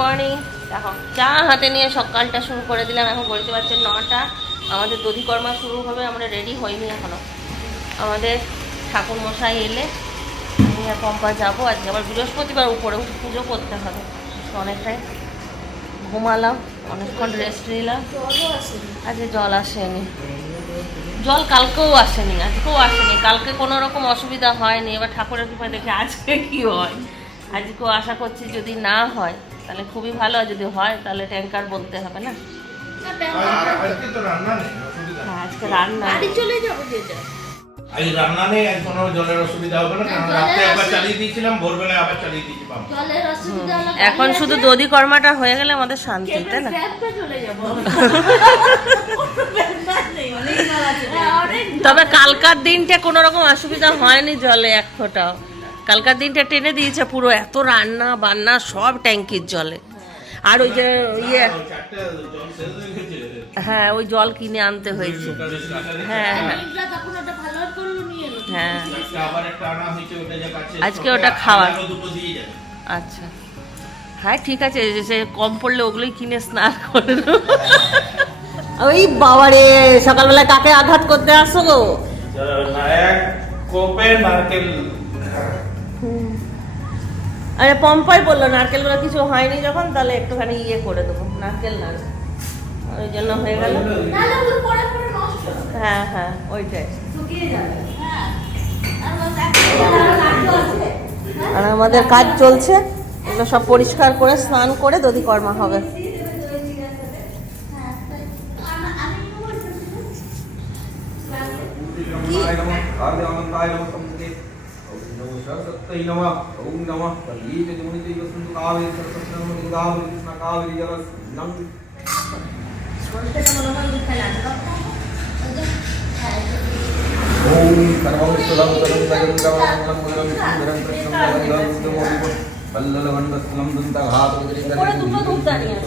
Morning দেখো, চা হাতে নিয়ে সকালটা শুরু করে দিলাম। এখন বলতে পারছে নটা। আমাদের দধিকর্মা শুরু হবে, আমরা রেডি হইনি এখনও। আমাদের ঠাকুর মশাই এলে, আমি পম্পা যাব আজকে। আবার বৃহস্পতিবার উপরে উঠে পুজো করতে হবে। অনেকটাই ঘুমালাম, অনেকক্ষণ রেস্ট নিলাম। আজকে জল আসেনি। জল কালকেও আসেনি, আজকেও আসেনি। কালকে কোনো রকম অসুবিধা হয়নি। এবার ঠাকুরের কৃপায় দেখে আজকে কি হয়। আজকেও আশা করছি যদি না হয় তাহলে খুবই ভালো আর যদি হয় তাহলে ট্যাঙ্কার বলতে হবে না? আজকে রান্না নেই অসুবিধা হ্যাঁ, আজকে রান্না। চলে যাব যা রান্না নেই কোনো জলের অসুবিধা হবে না কারণ রাত্রে একবার চালিয়ে দিয়েছিলাম ভোরবেলায় আবার চালিয়ে দিয়েছি পাম্প জলের অসুবিধা এখন শুধু দধি কর্মাটা হয়ে গেলে আমাদের শান্তি তাই না? চলে যাব। হ্যাঁ, তবে কালকার দিনটা কোনো রকম অসুবিধা হয়নি জলে এক ফোঁটাও। কালকার দিনটা টেনে দিয়েছে পুরো এত রান্না বান্না সব ট্যাঙ্কির জলে। আর ওই যে ইয়ে হয়ে ওই জল কিনে আনতে হয়েছে। হ্যাঁ হ্যাঁ। অনেকটা তখন ওটা ভালো করে নিয়ে এলো হ্যাঁ। আজকে ওটা খাওয়ার। আচ্ছা। হ্যাঁ ঠিক আছে সে কম পড়লে ওগুলোই কিনে স্নান করে। ওই বাবারে সকালবেলা কাকে আঘাত করতে আসো গো? এক কোপে নারকেল আরে পম্পাই বলল, নারকেলগুলো কিছু হয়নি যখন, তাহলে একটুখানি ইয়ে করে দেবো, নারকেল না ওই জন্য হয়ে গেল। হ্যাঁ হ্যাঁ ওইটাই। আর আমাদের কাজ চলছে, এগুলো সব পরিষ্কার করে, স্নান করে দধি কর্মা হবে উপরে দুটো ধূপ দাঁড়িয়ে আছে।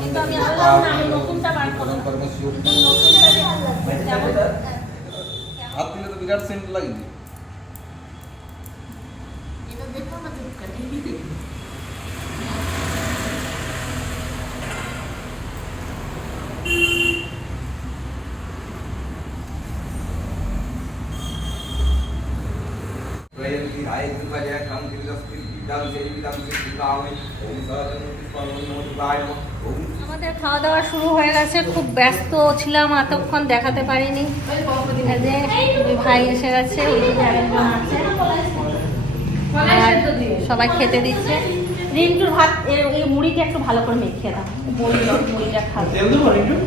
কিন্তু আমি বললাম না, আমি নতুনটা বার করব। হাত দিলে তো বিরাট সেন্ট লাগবে এটা দেখো আমাদের খাওয়া দাওয়া শুরু হয়ে গেছে, খুব ব্যস্ত ছিলাম, এতক্ষণ দেখাতে পারিনি। ভাই এসে গেছে সবাই খেতে দিচ্ছে। রিন্টুর ভাত এই মুড়িটা একটু ভালো করে মেখে দাও। বলল মুড়িটা খাবে। তেল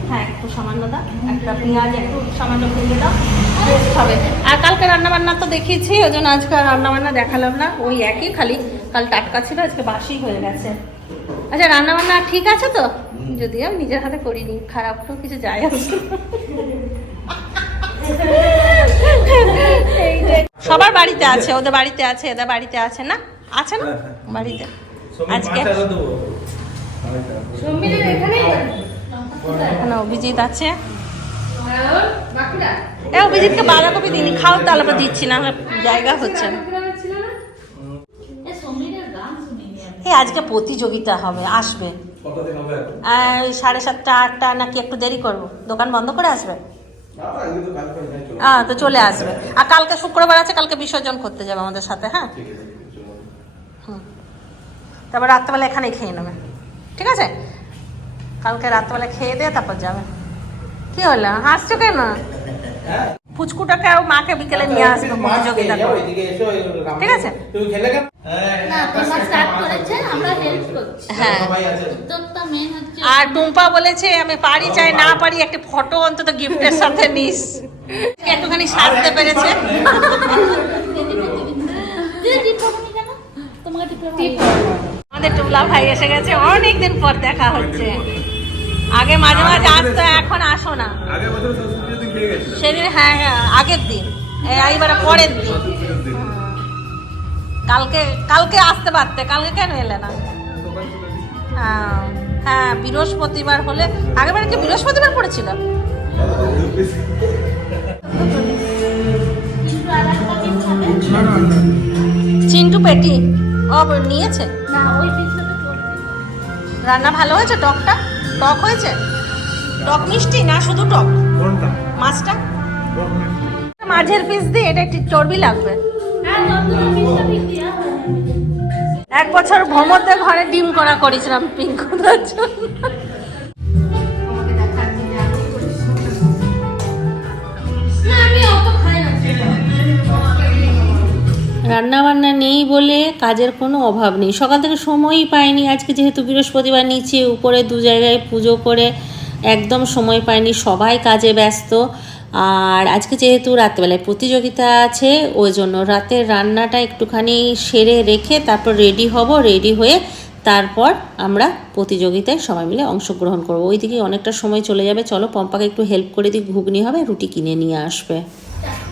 হ্যাঁ একটু সামান্য দাও। একটা পেঁয়াজ একটু সামান্য ভেঙে দাও। বেস্ট হবে। আর কালকে রান্না বান্না তো দেখিয়েছি ওই জন্য আজকে আর রান্না বান্না দেখালাম না। ওই একই খালি। কাল টাটকা ছিল আজকে বাসি হয়ে গেছে। আচ্ছা রান্না বান্না ঠিক আছে তো? যদিও নিজের হাতে করিনি খারাপ তো কিছু যায় আসে সবার বাড়িতে আছে ওদের বাড়িতে আছে এদের বাড়িতে আছে না? আছে না? বাড়িতে। আজকে? এখানে অভিজিৎ আছে। এ অভিজিৎকে বাঁধাকপি দিইনি খাও তাহলে দিচ্ছি না আমার জায়গা হচ্ছে। না এ সম্মিলের গান শুনিনি আমি। এই আজকে প্রতিযোগিতা হবে আসবে। সাড়ে সাতটা আটটা নাকি একটু দেরি করব? দোকান বন্ধ করে আসবে? হ্যাঁ তো চলে আসবে। আর কালকে শুক্রবার আছে কালকে বিসর্জন করতে যাবে আমাদের সাথে হ্যাঁ? হুম। তারপর রাত্রেবেলা এখানেই খেয়ে নেবে। ঠিক আছে? কালকে রাত্রেবেলা খেয়ে দিয়ে তারপর যাবে। কি হলো? হাসছো কেন? ফুচকুটাকে আর মাকে বিকেলে নিয়ে আসবে প্রতিযোগিতা ঠিক আছে? তুমি খেলে কেন? না তোমরা স্টার্ট করেছে আমরা হেল্প করছি। হ্যাঁ। সবাই আছে। উদ্যোক্তা মেন হচ্ছে আর টুম্পা বলেছে আমি পারি চাই না পারি একটা ফটো অন্তত গিফটের সাথে নিস। একটুখানি সাজতে পেরেছে? আমাদের টুমলা ভাই এসে গেছে অনেকদিন পর দেখা হচ্ছে। আগে মাঝে মাঝে আসতো এখন আসো না। সেদিন হ্যাঁ হ্যাঁ আগের দিন। এই এইবারে পরের দিন। কালকে কালকে আসতে পারতে কালকে কেন এলে না? হ্যাঁ, হ্যাঁ বৃহস্পতিবার হলে আগেবার কি বৃহস্পতিবার পড়েছিল? চিন্টু পেটি ও নিয়েছে? রান্না ভালো হয়েছে? টকটা? টক হয়েছে? টক মিষ্টি না শুধু টক? কোনটা? মাছটা? মাঝের পিস দিয়ে এটা একটু চর্বি লাগবে। এক বছর ভ্রমণদের ঘরে ডিম করা করেছিলাম পিঙ্কুদার জন্য। রান্না বান্না নেই বলে কাজের কোনো অভাব নেই। সকাল থেকে সময়ই পাইনি। আজকে যেহেতু বৃহস্পতিবার নিচে উপরে দু জায়গায় পুজো করে একদম সময় পাইনি সবাই কাজে ব্যস্ত। আর আজকে যেহেতু রাত্রেবেলায় প্রতিযোগিতা আছে, ওই জন্য রাতের রান্নাটা একটুখানি সেরে রেখে তারপর রেডি হব, রেডি হয়ে তারপর আমরা প্রতিযোগিতায় সবাই মিলে অংশগ্রহণ করব। ওইদিকে অনেকটা সময় চলে যাবে, চলো পম্পাকে একটু হেল্প করে দিই, ঘুগনি হবে, রুটি কিনে নিয়ে আসবে।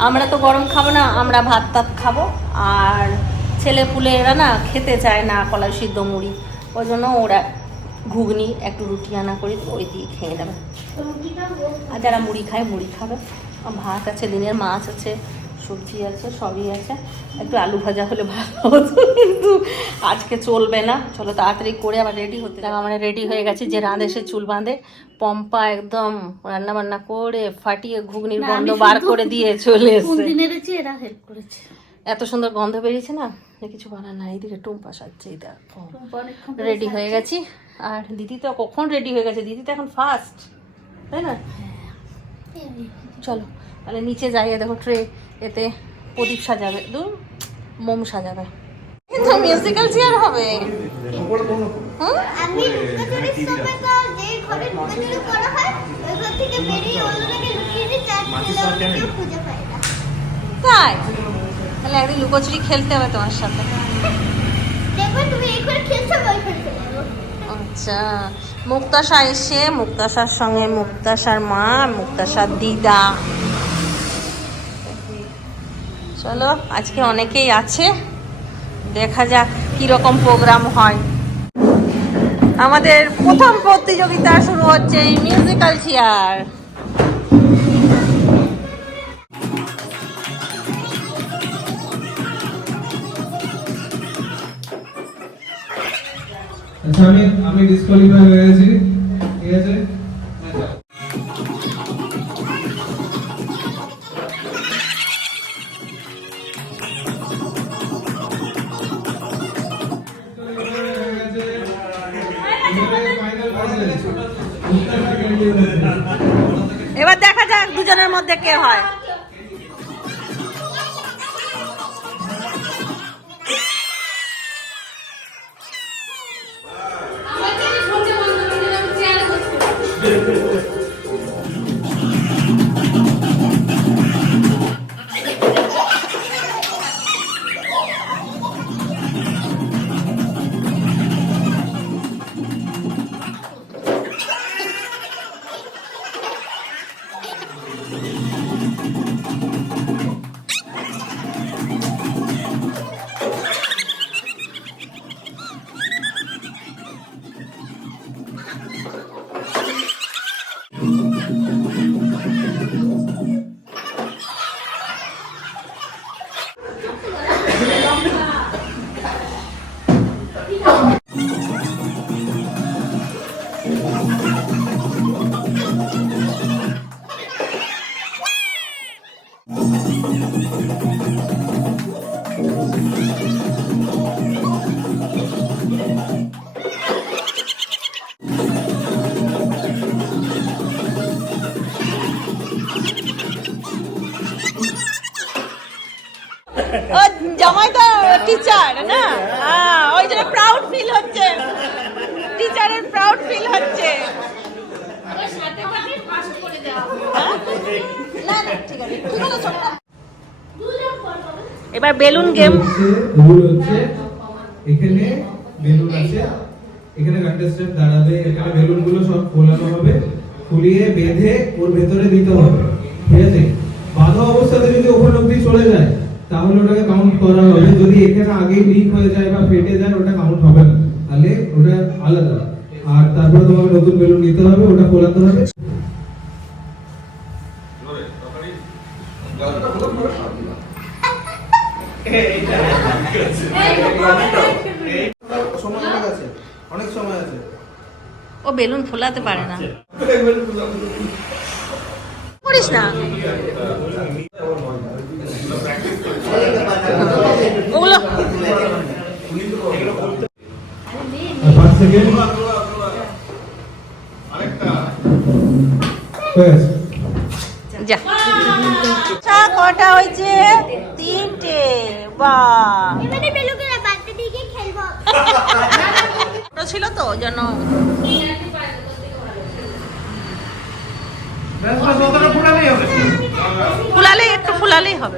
আমরা তো গরম খাব না, আমরা ভাত টাত খাব। আর ছেলে পুলে এরা না খেতে চায় না কলা সিদ্ধ মুড়ি। ওই জন্য ওরা ঘুগনি একটু রুটি আনা করি ওই দিয়ে খেয়ে নেবে। আর যারা মুড়ি খায় মুড়ি খাবে। আর ভাত আছে দিনের মাছ আছে সবজি আছে সবই আছে। একটু আলু ভাজা হলে ভালো হতো কিন্তু আজকে চলবে না। চলো তাড়াতাড়ি করে আবার রেডি হতে আমরা রেডি হয়ে গেছি যে রাঁধে সে চুল বাঁধে। পম্পা একদম রান্না বান্না করে ফাটিয়ে ঘুগনির গন্ধ বার করে দিয়ে চলে এসছে। এনেছি এরা হেল্প করেছে। এত সুন্দর গন্ধ বেরিয়েছে না? কিছু বলার না এইদিকে টুম্পা সাজছে এই দেখো। রেডি হয়ে গেছি। আর দিদি তো কখন রেডি হয়ে গেছে? দিদি তো এখন ফার্স্ট তাই না? চলো তাহলে নিচে যাই দেখো ট্রে এতে প্রদীপ সাজাবে। দূর মোম সাজাবে। তো মিউজিক্যাল চেয়ার হবে। হয়। তাই? তাহলে একদিন লুকোচুরি খেলতে হবে তোমার সাথে। আচ্ছা মুক্তাশা এসে মুক্তাশার সঙ্গে মুক্তাশার মা মুক্তাশার দিদা। চলো আজকে অনেকেই আছে। দেখা যাক কীরকম প্রোগ্রাম হয়। আমাদের প্রথম প্রতিযোগিতা শুরু হচ্ছে মিউজিক্যাল চেয়ার আচ্ছা আমি আমি ডিসকোয়ালিফাই হয়ে গেছি। ঠিক আছে? এবার দেখা যাক দুজনের মধ্যে কে হয়। না? ওই জন্য প্রাউড ফিল হচ্ছে। এবার বেলুন গেম রুল হচ্ছে এখানে বেলুন আছে। এখানে কন্টেস্টেন্ট দাঁড়াবে। এখানে বেলুনগুলো সব খোলানো হবে। খুলিয়ে বেঁধে ওর ভেতরে দিতে হবে। ঠিক আছে? বাঁধা অবস্থাতে যদি ওখানে অব্দি চলে যায় তাহলে ওটাকে কাউন্ট করা হবে। যদি এখানে আগেই লিক হয়ে যায় বা ফেটে যায় ওটা কাউন্ট হবে না। তাহলে ওটা আলাদা। আর তারপরে তোমাকে নতুন বেলুন নিতে হবে ওটা খোলাতে হবে। অনেক সময় আছে ও বেলুন ফোলাতে পারে না। করিস না ওগুলো পাঁচ সেকেন্ড হয়ে গেছে যা। চা কটা হয়েছে? তিনটে। বা ছিল তো হবে ফুলালেই একটু ফুলালেই হবে।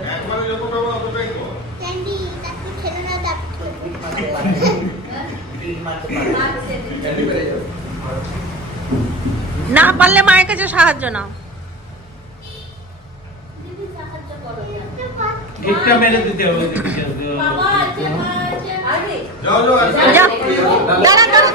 না পারলে মায়ের কাছে সাহায্য নাও। গেটটা মেরে দিতে হবে যাও যাও যা দাঁড়া দাঁড়া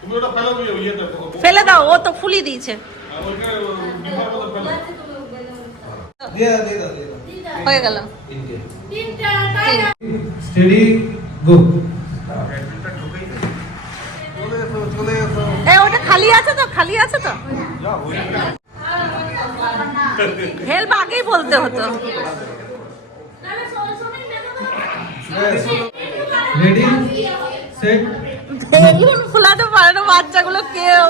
তুমি ওটা ফেলো দিয়ে ইয়েতে ফেলে দাও ও তো ফুলি দিয়েছে ওইখানে ডিমার মতো ফেলো দিয়ে দাও দিয়ে দাও দিয়ে দাও হয়ে গেল স্টেডি গো চলে এসো চলে এসো এ ওটা খালি আছে তো খালি আছে তো? হেল্প আগেই বলতে হতো। রেডি সেট বেলুন ফুলাতে পারে না বাচ্চাগুলো কেউ।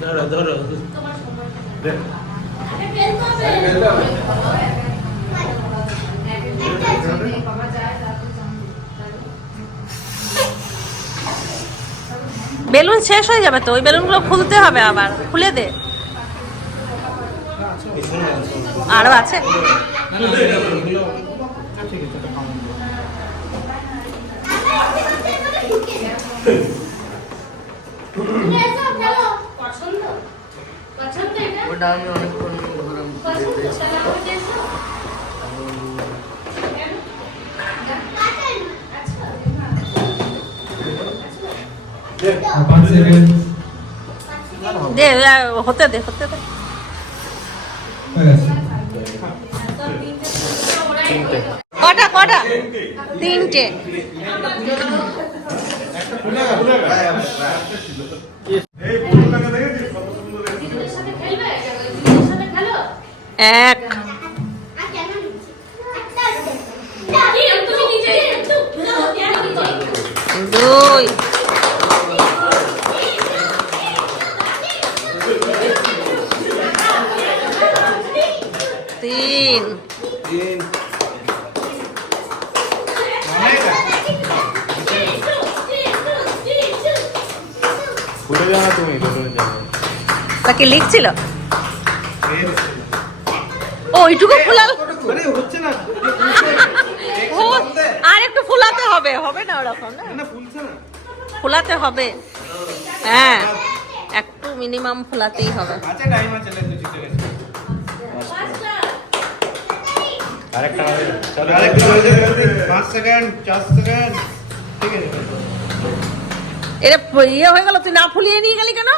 ধরো ধরো। বেলুন শেষ হয়ে যাবে তো ওই বেলুনগুলো খুলতে হবে আবার খুলে দে। আরও আছে? ওটা আমি অনেকক্ষণ দে হতে দে হতে দে। কটা কটা? তিনটে। এক। দুই তিন তিন ফুটে যাও না তুমি ফুটে যাও তাকে লিখছিল? ওইটুকু ফুলাল? আরে একটু ফুলাতে হবে হবে না ওরকম, না? ফুলাতে হবে। হ্যাঁ একটু মিনিমাম ফুলাতেই হবে। আছে টাইম আছে লেটস জিতে গেছে আরেকটা হবে চলো আরেকটু যাবে 5 সেকেন্ড 4 সেকেন্ড ঠিক আছে এটা ইয়ে হয়ে গেল, তুই না ফুলিয়ে নিয়ে গেলি কেন?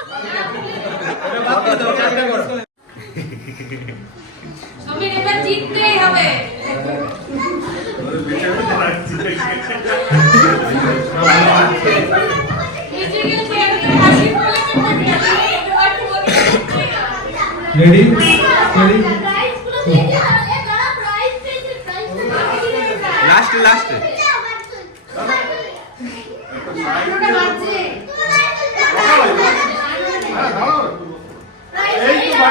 রেডি স্টেডি লাস্ট লাস্ট এই তো বাড়িতে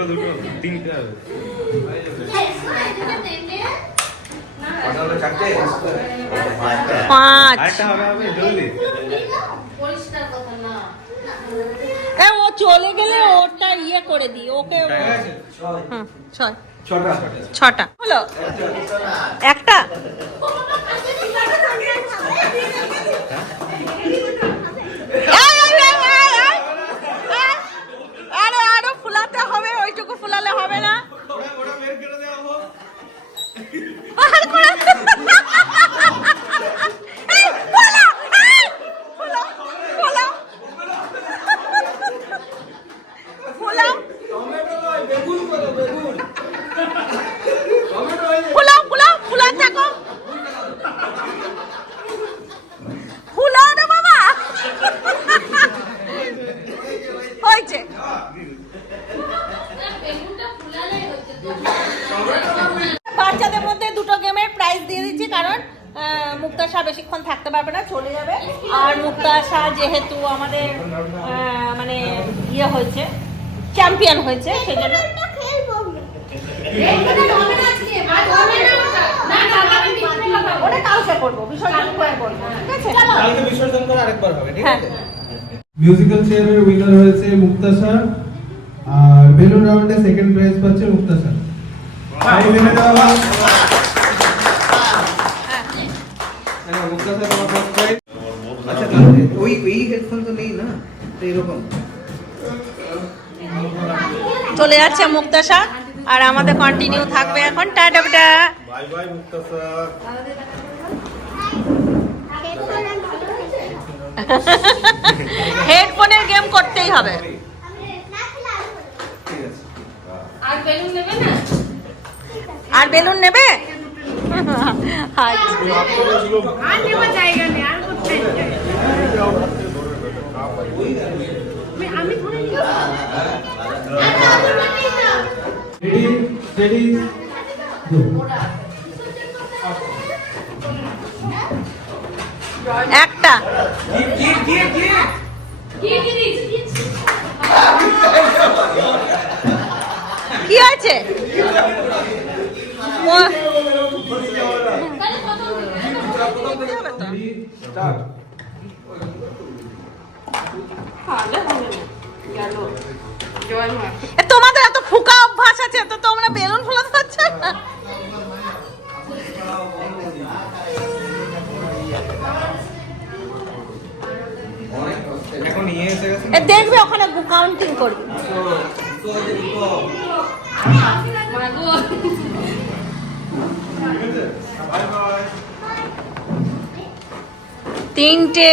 দুটো দুটো তিনটে হবে। পাঁচ। এ, ও চলে গেলে ওটা ইয়ে করে দিই ওকে হুম, ছয়। ছটা। ছটা। হলো? একটা এই, এই, এই, এই, এই, এই, আরে আরও ফুলাতে হবে ওইটুকু ফুলালে হবে না বাহার করে এই, ফুলা, এই, ফুলা, ফুলা। ফুলাও ফুলাও ফুলাও ফুলাও থাকো ফুলাও না বাবা হয়েছে বাচ্চাদের মধ্যে দুটো গেমের প্রাইজ দিয়ে দিচ্ছি কারণ আহ, মুক্তাশা বেশিক্ষণ থাকতে পারবে না চলে যাবে আর মুক্তাশা যেহেতু আমাদের আহ, মানে ইয়ে হয়েছে চ্যাম্পিয়ন হয়েছে সেই জন্য খেলব ওটা কালকে করব বিসর্জন করে করব ঠিক আছে কালকে বিসর্জন করে আরেকবার হবে ঠিক হ্যাঁ আছে মিউজিক্যাল চেয়ারের উইনার হয়েছে মুক্তাশা আর বেলুন রাউন্ডে সেকেন্ড প্রাইজ পাচ্ছে মুক্তাশা। হ্যাঁ। আচ্ছা তাহলে ওই হেডফোন তো নেই না? এরকম। চলে যাচ্ছে মুক্তাশা আর আমাদের কন্টিনিউ থাকবে এখন। Tata tata. বাই বাই হেডফোনের গেম করতেই হবে। আর বেলুন নেবে আচ্ছা। রেডি একটা। কি আছে ও- স্টার্ট এ, তোমাদের এত ফুকা অভ্যাস আছে তো তোমরা বেলুন ফুলাতে পারছ না এখন এসে গেছে এ, দেখবে ওখানে কাউন্টিং করবে। বাই বাই তিনটে।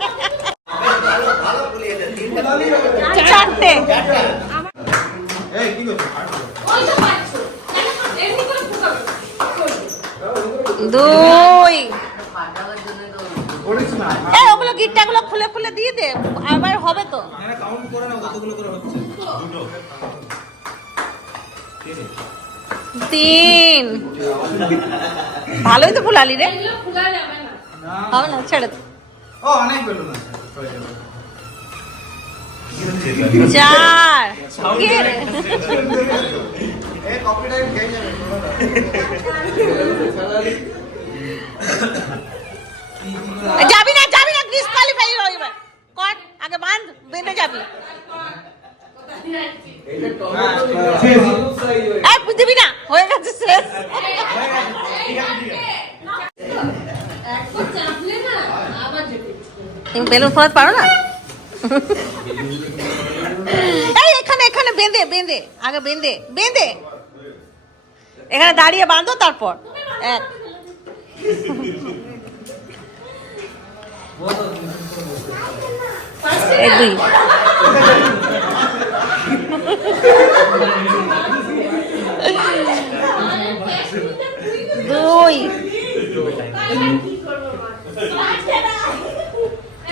চারটে। এই কি করছিস দুই। না। এই ওগুলো গিট্টাগুলো খুলে খুলে দিয়ে দে আবার হবে তো। কাউন্ট করে না কতগুলো করে হচ্ছে। তিন। ভালোই তো ফুলালি রে। হবে না ছেড়ে দে। ও অনেক বেলুন আছে। চার। যাবে না যাবি না ডিসকালিফাই হইবে কর আগে বাঁধ বেঁধে যাবি। দিবি না হয়ে গেছে শেষ। তুমি বেলুন ফোলাতে পারো না? এই, এখানে এখানে, বেঁধে বেঁধে, আগে বেঁধে বেঁধে। এখানে দাঁড়িয়ে বাঁধো, তারপর। এক। দুই। দুই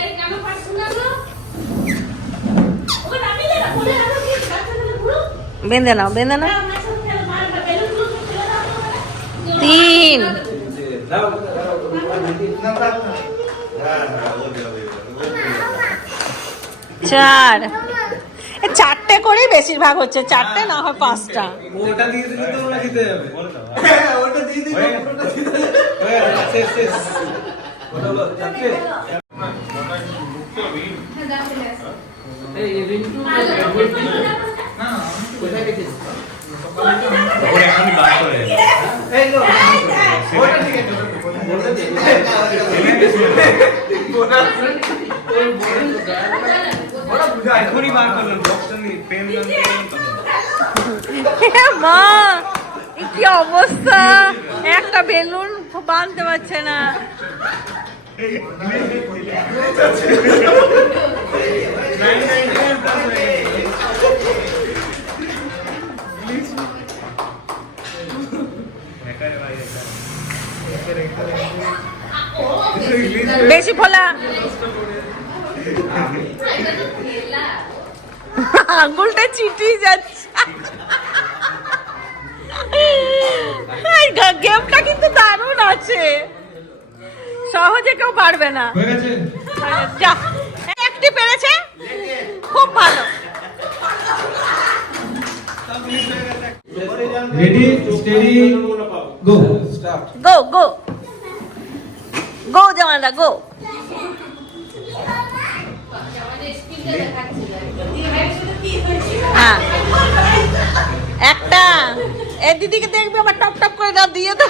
এই কেন পারছ না গো? ও নামিলে না, বলে রাখো কি, বাচ্চাগুলো ঘুরো। বেঁধে নাও বেঁধে নাও। তিন চার। এ চারটে করেই বেশিরভাগ হচ্ছে চারটে না হয় পাঁচটা। ওটা দিয়ে দিলে তো ওরা জিতে যাবে হ্যাঁ, ওটা দিয়ে দিলে ওটা জিতে যাবে হয়ে গেছে, শেষ শেষ ওটা হলো চারটে এই রিন্টু কোথায় রেখেছিস ওর এখনই কাজ করে এই লো ওটা ঠিক আছে ওটা ঠিক ওটা বুঝা এখনই বার করলেন বক্সটা নিয়ে পেন মা কি অবস্থা? একটা বেলুন বাঁধতে পারছে না। বেশি ফোলা। আঙ্গুলটা চিটিয়ে যাচ্ছে। গেমটা কিন্তু দারুণ আছে। সহজে কেউ পারবে না। যা। একটি পেরেছে। খুব ভালো। রেডি স্টেডি গো গো গো গো জামানদা গো একটা। এ দিদিকে দেখবি আবার টপ টপ করে দাও দিয়ে দাও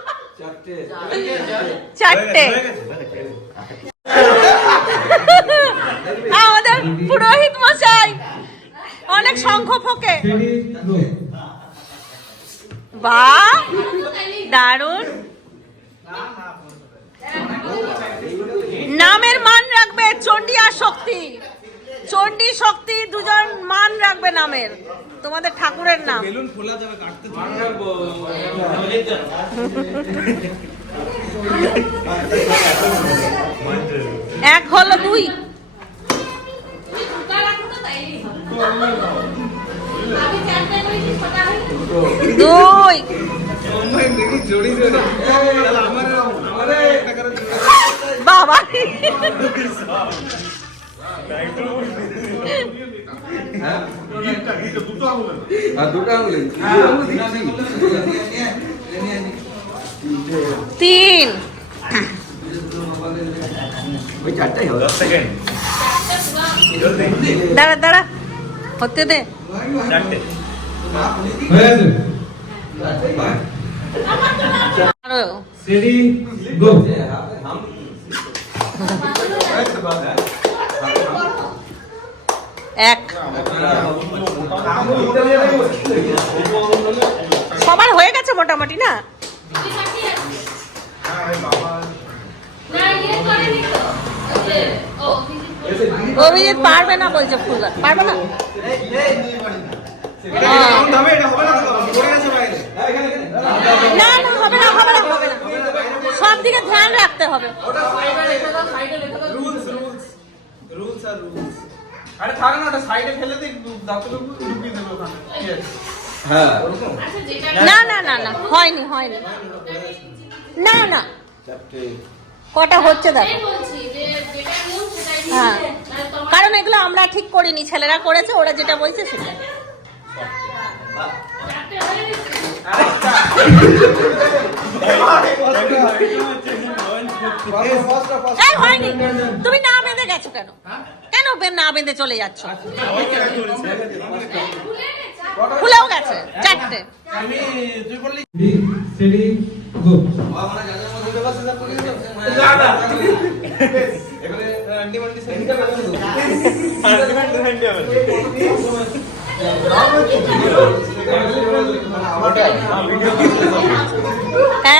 চারটে। আমাদের পুরোহিত মশাই, অনেক শঙ্খ ফোকে। বা নামের মান রাখবে চণ্ডী আর শক্তি। চণ্ডী শক্তি দুজন মান রাখবে নামের। তোমাদের ঠাকুরের নাম। বেলুন খোলা যাবে কাটতে এক হলো দুই। দুই। বাবা। তিন ওই চারটাই হবে দশ সেকেন্ড দাঁড়া দাঁড়া হতে দে চারটে হয়ে গেছে আরও স্টেডি গো এক। সবার হয়ে গেছে মোটামুটি না? অভিজিৎ পারবে না বলছে ফুল পারবে না? না হবে না হবে না হবে না। সব দিকে ধ্যান রাখতে হবে। রুলস রুলস রুলস আর রুলস আরে থাক না ওটা সাইডে ফেলে দে দাঁতগুলো ঢুকিয়ে দেবো ওখানে। হ্যাঁ। আচ্ছা যেটা না না না না হয়নি হয়নি। না না। কটা হচ্ছে দেখো। হ্যাঁ। কারণ এগুলো আমরা ঠিক করিনি ছেলেরা করেছে ওরা যেটা বলছে সেটা। হয়নি তুমি না বেঁধে গেছো কেন? বে- না বেঁধে চলে যাচ্ছ খুলেও গেছে চারটে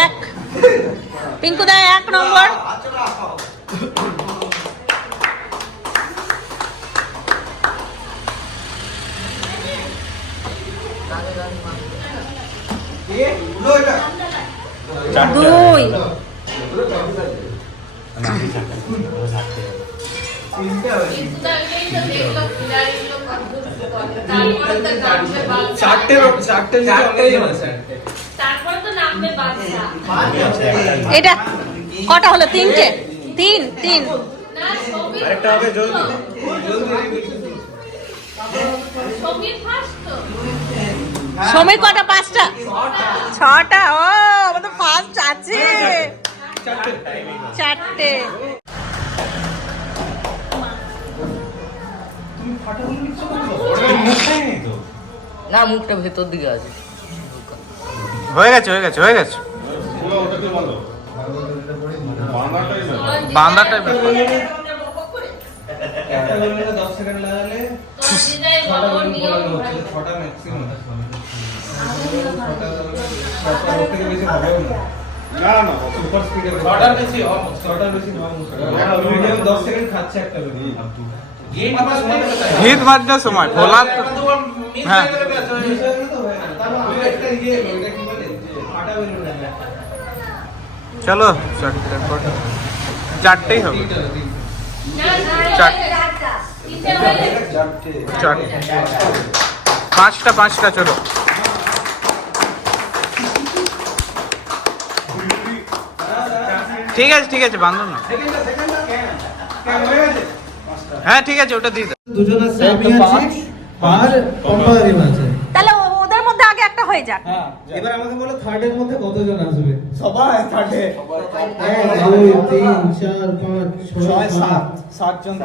এক পিঙ্কু দা এক নম্বর দুই। চারটে চারটে চারটেই এটা কটা হলো? তিনটে? তিন তিন। আরেকটা হবে জলদি। সময় কটা? পাঁচটা? ছটা? ও আমাদের ফার্স্ট আছে। চারটে। না মুখটা ভেতর দিকে আছে। হয়ে গেছে হয়ে গেছে হয়ে গেছে। বান্দাটা দশ সেকেন্ড লাগালে ছটা ম্যাক্সিমাম না না না সুপার স্পিডে ছটার বেশি হওয়া ছটার বেশি হওয়া মুশকিল মিডিয়াম দশ সেকেন্ড খাচ্ছে একটা বেলুন হিট বাজতে সময় খোলা তো হ্যাঁ দুই সেকেন্ড তো হয় না তারপর একটা ইয়ে ওইটা কি বলে যে আটা বেলুন লাগে চলো চারটে পর চারটেই হবে তিনটা তিনটা চারটে চারটে পাঁচটা পাঁচটা চলো ঠিক আছে ঠিক আছে বান্ধব না। হ্যাঁ ঠিক আছে ওটা দিয়ে দাও। দুজনের সেমই আছে আর কম্পারিম আছে। তাহলে ওদের মধ্যে আগে একটা হয়ে যাক। এবার আমাকে বলো থার্ডের মধ্যে কতজন আসবে? সবাই থার্ডে এক দুই তিন চার পাঁচ ছয় সাত। সাতজন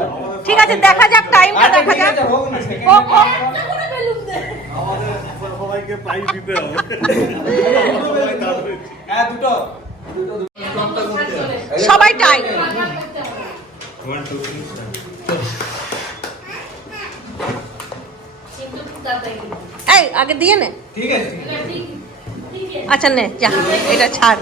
ঠিক আছে দেখা যাক টাইমটা দেখা যাক। হোক, না হোক। সবাইকে প্রাইজ দিতে হবে। হ্যাঁ দুটো। সবাই টাইম ওয়ান টু থ্রি এই আগে দিয়ে নে। ঠিক আছে। আচ্ছা নে যা এটা ছাড়।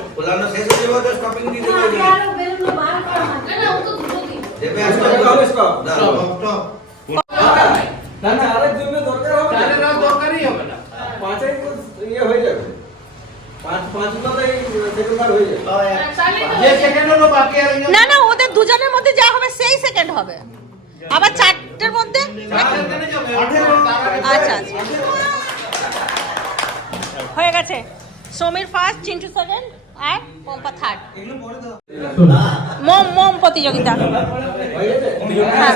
না না আরেক জন্য দরকার হবে চারের আর দরকারই হবে না পাঁচেই তো ইয়ে হয়ে যাবে পাঁচ পাঁচ কথাই সেকেন্ড হয়ে যাবে যে সেকেন্ড হলো বাকি আর না না, ওদের দুজনের মধ্যে যা হবে, সেই সেকেন্ড হবে। আবার চারটের মধ্যে? আচ্ছা আচ্ছা। হয়ে গেছে। Samir first Chintu second Pampa third মম মম প্রতিযোগিতা। হ্যাঁ।